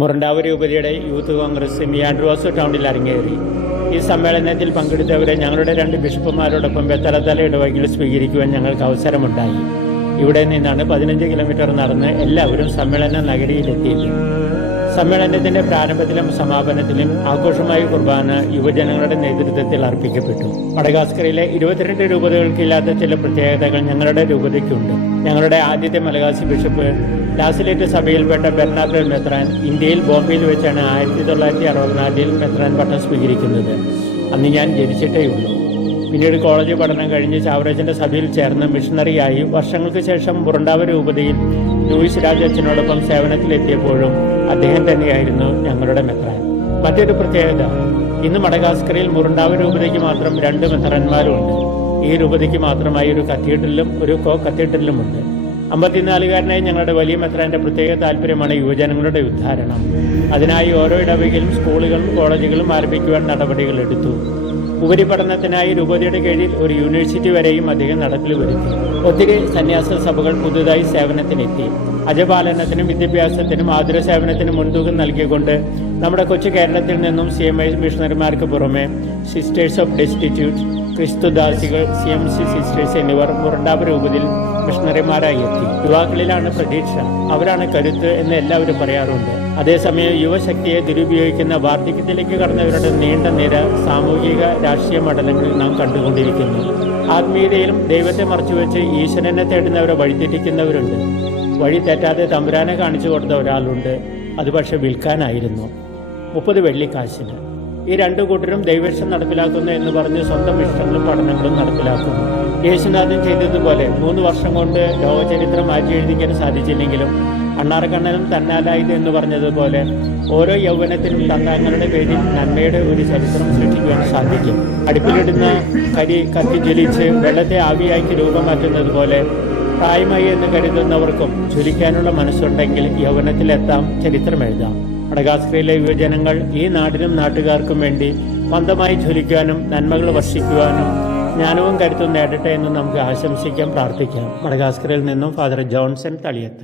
മുറണ്ടാവ് രൂപതയുടെ യൂത്ത് കോൺഗ്രസ് മിയാൻഡ്രോസ് ടൗണിൽ അരങ്ങേറി. ഈ സമ്മേളനത്തിൽ പങ്കെടുത്തവരെ ഞങ്ങളുടെ 2 ബിഷപ്പുമാരോടൊപ്പം ബെത്തലതല ഇടവകയിൽ സ്വീകരിക്കുവാൻ ഞങ്ങൾക്ക് അവസരമുണ്ടായി. ഇവിടെ നിന്നാണ് 15 കിലോമീറ്റർ നടന്ന് എല്ലാവരും സമ്മേളന നഗരിയിലെത്തിയത്. സമ്മേളനത്തിന്റെ പ്രാരംഭത്തിലും സമാപനത്തിലും ആഘോഷമായ കുർബാന യുവജനങ്ങളുടെ നേതൃത്വത്തിൽ അർപ്പിക്കപ്പെട്ടു. മഡഗാസ്കറിലെ 22 രൂപതകൾക്കില്ലാത്ത ചില പ്രത്യേകതകൾ ഞങ്ങളുടെ രൂപതയ്ക്കുണ്ട്. ഞങ്ങളുടെ ആദ്യത്തെ മലഗാസി ബിഷപ്പ് ലാസിലേറ്റ് സഭയിൽപ്പെട്ട ബെർണാർഡ് മെത്രാൻ ഇന്ത്യയിൽ ബോംബെയിൽ വെച്ചാണ് 1964 മെത്രാൻ പട്ടം സ്വീകരിക്കുന്നത്. അന്ന് ഞാൻ ജനിച്ചിട്ടേയുള്ളൂ. പിന്നീട് കോളേജ് പഠനം കഴിഞ്ഞ് ചാവറേജന്റെ സഭയിൽ ചേർന്ന് മിഷണറിയായി വർഷങ്ങൾക്ക് ശേഷം മുറണ്ടാവ് രൂപതയിൽ ലൂയിസ് രാജ് അച്ഛനോടൊപ്പം സേവനത്തിലെത്തിയപ്പോഴും അദ്ദേഹം തന്നെയായിരുന്നു ഞങ്ങളുടെ മെത്രാൻ. മറ്റൊരു പ്രത്യേകത, ഇന്ന് മഡഗാസ്കറിൽ മുറണ്ടാവ് രൂപതയ്ക്ക് മാത്രം 2 മെത്രാന്മാരുണ്ട്. ഈ രൂപതയ്ക്ക് മാത്രമായി ഒരു കത്തീഡ്രലും ഒരു കോ കത്തീഡ്രലുമുണ്ട്. 54-കാരനായ ഞങ്ങളുടെ വലിയ മെത്രാന്റെ പ്രത്യേക താല്പര്യമാണ് യുവജനങ്ങളുടെ ഉദ്ധാരണം. അതിനായി ഓരോ ഇടവകയിലും സ്കൂളുകളും കോളേജുകളും ആരംഭിക്കുവാൻ നടപടികൾ എടുത്തു. ഉപരിപഠനത്തിനായി രൂപതയുടെ കീഴിൽ ഒരു യൂണിവേഴ്സിറ്റി വരെയും അദ്ദേഹം നടപ്പിൽ വരുത്തി. ഒത്തിരി സന്യാസ സഭകൾ പുതുതായി സേവനത്തിനെത്തി. അജപാലനത്തിനും വിദ്യാഭ്യാസത്തിനും ആതുര സേവനത്തിനും മുൻതൂക്കം നൽകിക്കൊണ്ട് നമ്മുടെ കൊച്ചു കേരളത്തിൽ നിന്നും CMI മിഷണറിമാർക്ക് പുറമെ സിസ്റ്റേഴ്സ് ഓഫ് ഡെസ്റ്റിറ്റ്യൂട്ട്, ക്രിസ്തുദാസികൾ, CMC സിസ്റ്റേഴ്സ് എന്നിവർ മുറണ്ടാവ് രൂപതയിൽ മിഷണറിമാരായി എത്തി. യുവാക്കളിലാണ് പ്രതീക്ഷ, അവരാണ് കരുത്ത് എന്ന് എല്ലാവരും പറയാറുണ്ട്. അതേസമയം യുവശക്തിയെ ദുരുപയോഗിക്കുന്ന വാർദ്ധക്യത്തിലേക്ക് കടന്നവരുടെ നീണ്ട നിര സാമൂഹിക രാഷ്ട്രീയ മണ്ഡലങ്ങളിൽ നാം കണ്ടുകൊണ്ടിരിക്കുന്നു. ആത്മീയതയിലും ദൈവത്തെ മറച്ചുവെച്ച് ഈശ്വരനെ തേടുന്നവരെ വഴിതെറ്റിക്കുന്നവരുണ്ട്. വഴി തെറ്റാതെ തമ്പുരാനെ കാണിച്ചു കൊടുത്ത ഒരാളുണ്ട്. അത് പക്ഷെ വിൽക്കാനായിരുന്നു 30 വെള്ളിക്കാശിന്. ഈ 2 കൂട്ടരും ദൈവേഷ്ടം നടപ്പിലാക്കുന്നു എന്ന് പറഞ്ഞ് സ്വന്തം ഇഷ്ടങ്ങളും പഠനങ്ങളും നടപ്പിലാക്കുന്നു. യേശുനാഥൻ ചെയ്തതുപോലെ 3 വർഷം കൊണ്ട് ലോകചരിത്രം മാറ്റിയെഴുതിക്കാൻ സാധിച്ചില്ലെങ്കിലും അണ്ണാറക്കണ്ണനും തന്നാലായത് എന്ന് പറഞ്ഞതുപോലെ ഓരോ യൗവനത്തിനും തങ്ങളുടെ പേരിൽ നന്മയുടെ ഒരു ചരിത്രം സൃഷ്ടിക്കുവാൻ സാധിക്കും. അടുപ്പിലിടുന്ന കരി കത്തി ജ്വലിച്ച് വെള്ളത്തെ ആവിയാക്കി രൂപം മാറ്റുന്നത് പോലെ പ്രായമായി എന്ന് കരുതുന്നവർക്കും ജ്വലിക്കാനുള്ള മനസ്സുണ്ടെങ്കിൽ യൗവനത്തിലെത്താം, ചരിത്രം എഴുതാം. മഡഗാസ്കറിലെ യുവജനങ്ങൾ ഈ നാടിനും നാട്ടുകാർക്കും വേണ്ടി മന്ദമായി ജ്വലിക്കുവാനും നന്മകൾ വർഷിക്കുവാനും ജ്ഞാനവും കരുത്തും നേടട്ടെ എന്ന് നമുക്ക് ആശംസിക്കാം, പ്രാർത്ഥിക്കാം. മഡഗാസ്കറിൽ നിന്നും ഫാദർ ജോൺസൺ തളിയത്ത്.